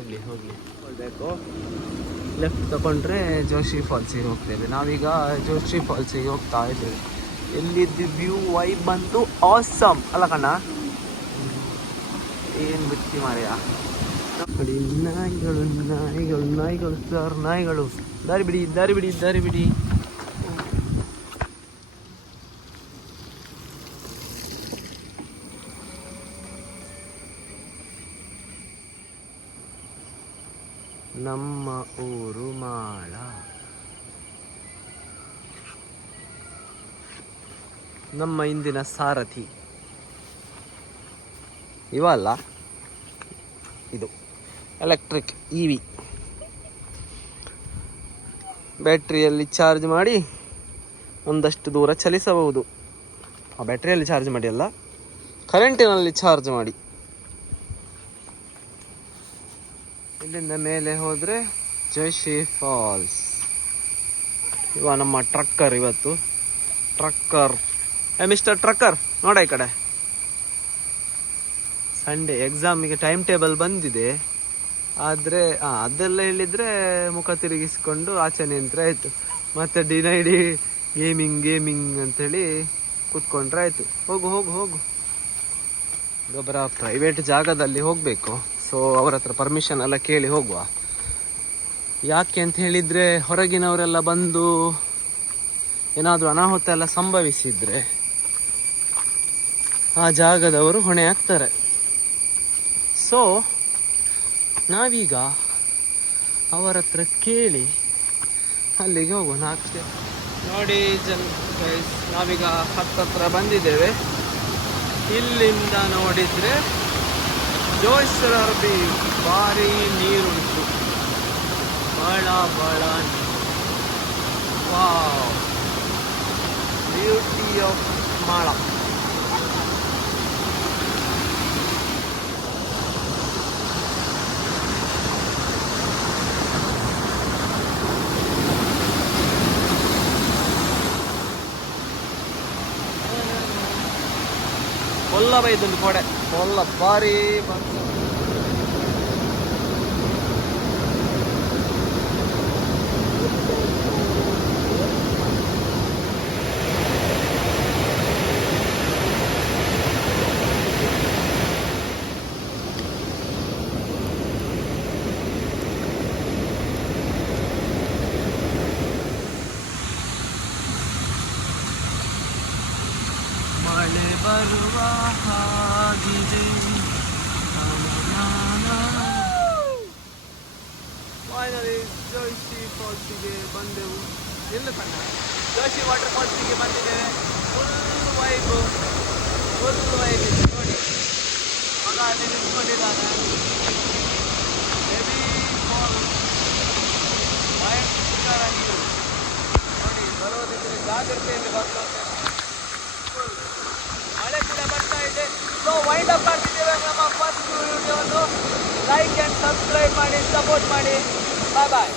ಹೋಗ್ಲಿ ಹೋಗಬೇಕು. ಲೆಫ್ಟ್ ತಗೊಂಡ್ರೆ ಜೋಶಿ ಫಾಲ್ಸಿಗೆ ಹೋಗ್ತೇವೆ. ನಾವೀಗ ಜೋಶಿ ಫಾಲ್ಸಿಗೆ ಹೋಗ್ತಾ ಇದ್ದೇವೆ. ಎಲ್ಲಿದ್ದು ವ್ಯೂ ವೈಬ್ ಬಂತು ಆಸಮ್ ಅಲ್ಲ ಕಣ್ಣ. ಏನು ಬಿಡ್ತಿ ಮಾರೆಯ ನೋಡಿ. ನಾಯಿಗಳು ನಾಯಿಗಳು ನಾಯಿಗಳು ಸರ್ ನಾಯಿಗಳು. ದಾರಿ ಬಿಡಿ ದಾರಿ ಬಿಡಿ ದಾರಿ ಬಿಡಿ. ನಮ್ಮ ಊರು ಮಾಳ. ನಮ್ಮ ಇಂದಿನ ಸಾರಥಿ ಇವಲ್ಲ, ಇದು ಎಲೆಕ್ಟ್ರಿಕ್ ಇವಿ. ಬ್ಯಾಟ್ರಿಯಲ್ಲಿ ಚಾರ್ಜ್ ಮಾಡಿ ಒಂದಷ್ಟು ದೂರ ಚಲಿಸಬಹುದು. ಆ ಬ್ಯಾಟ್ರಿಯಲ್ಲಿ ಚಾರ್ಜ್ ಮಾಡಿ ಅಲ್ಲ, ಕರೆಂಟಿನಲ್ಲಿ ಚಾರ್ಜ್ ಮಾಡಿ. ಇಲ್ಲಿಂದ ಮೇಲೆ ಹೋದರೆ ಜೋಶಿ ಫಾಲ್ಸ್. ಇವ ನಮ್ಮ ಟ್ರಕ್ಕರ್ ಇವತ್ತು. ಟ್ರಕ್ಕರ್ ಮಿಸ್ಟರ್ ಟ್ರಕ್ಕರ್ ನೋಡ ಈ ಕಡೆ. ಸಂಡೇ ಎಕ್ಸಾಮಿಗೆ ಟೈಮ್ ಟೇಬಲ್ ಬಂದಿದೆ. ಆದರೆ ಅದೆಲ್ಲ ಹೇಳಿದರೆ ಮುಖ ತಿರುಗಿಸಿಕೊಂಡು ಆಚೆ ನಿಂತರೆ ಆಯಿತು. ಮತ್ತು ಡಿನೈಡಿ ಗೇಮಿಂಗ್ ಅಂಥೇಳಿ ಕೂತ್ಕೊಂಡ್ರೆ ಆಯಿತು. ಹೋಗು ಹೋಗು ಹೋಗು. ಒಬ್ಬರ ಪ್ರೈವೇಟ್ ಜಾಗದಲ್ಲಿ ಹೋಗಬೇಕು. ಸೊ ಅವ್ರ ಹತ್ರ ಪರ್ಮಿಷನ್ ಎಲ್ಲ ಕೇಳಿ ಹೋಗುವ. ಯಾಕೆ ಅಂತ ಹೇಳಿದರೆ ಹೊರಗಿನವರೆಲ್ಲ ಬಂದು ಏನಾದರೂ ಅನಾಹುತ ಎಲ್ಲ ಸಂಭವಿಸಿದರೆ ಆ ಜಾಗದವರು ಹೊಣೆ ಆಗ್ತಾರೆ. ಸೊ ನಾವೀಗ ಅವರ ಹತ್ರ ಕೇಳಿ ಅಲ್ಲಿಗೆ ಹೋಗೋಣ ಅಷ್ಟೇ. ನೋಡಿ ನಾವೀಗ ಹತ್ತತ್ರ ಬಂದಿದ್ದೇವೆ. ಇಲ್ಲಿಂದ ನೋಡಿದರೆ ಜೋಶ್ರರ್ಬಿ ಭಾರಿ ನೀರುಂಟು, ಬಹಳ ವಾವ್, ಬ್ಯೂಟಿ ಆಫ್ ಮಾಳ. ಕೊಲ್ಲ ಬೈದೊಂದು ಕೊಡೆ ಕೊಲ್ಲ ಭಾರಿ ಬಂತು. ಮಳೆ ಬರುವ ಹಾಗಿದೆ. ಫೈನಲಿ ಜೋಶಿ ಫಾಲ್ಸಿಗೆ ಬಂದೆವು. ಎಲ್ಲ ಕಣ್ಣ ಜೋಶಿ ವಾಟರ್ ಫಾಲ್ಸಿಗೆ ಬಂದಿದ್ದೇವೆ. ಫುಲ್ ವೈಬ್ ಇದೆ ನೋಡಿ. ಮಗ ಅಲ್ಲಿ ನಿಂತ್ಕೊಂಡಿದ್ದಾನೆ. ಹೆವಿ ಫಾಲ್ ಭಯಂಕರ ನೀರು ನೋಡಿ. ಬರೋದಿದ್ರೆ ಜಾಗ್ರತೆಯಲ್ಲಿ ಬರ್ತದೆ. ಮಳೆ ಕೂಡ ಬರ್ತಾ ಇದೆ. ಸೊ ವೈಂಡ್ ಅಪ್ ಮಾಡ್ತಿದ್ದೇವೆ ನಮ್ಮ ಫಸ್ಟ್ ವಿಡಿಯೋವನ್ನು. ಲೈಕ್ ಆ್ಯಂಡ್ ಸಬ್ಸ್ಕ್ರೈಬ್ ಮಾಡಿ, ಸಪೋರ್ಟ್ ಮಾಡಿ. ಬಾಯ್ ಬಾಯ್.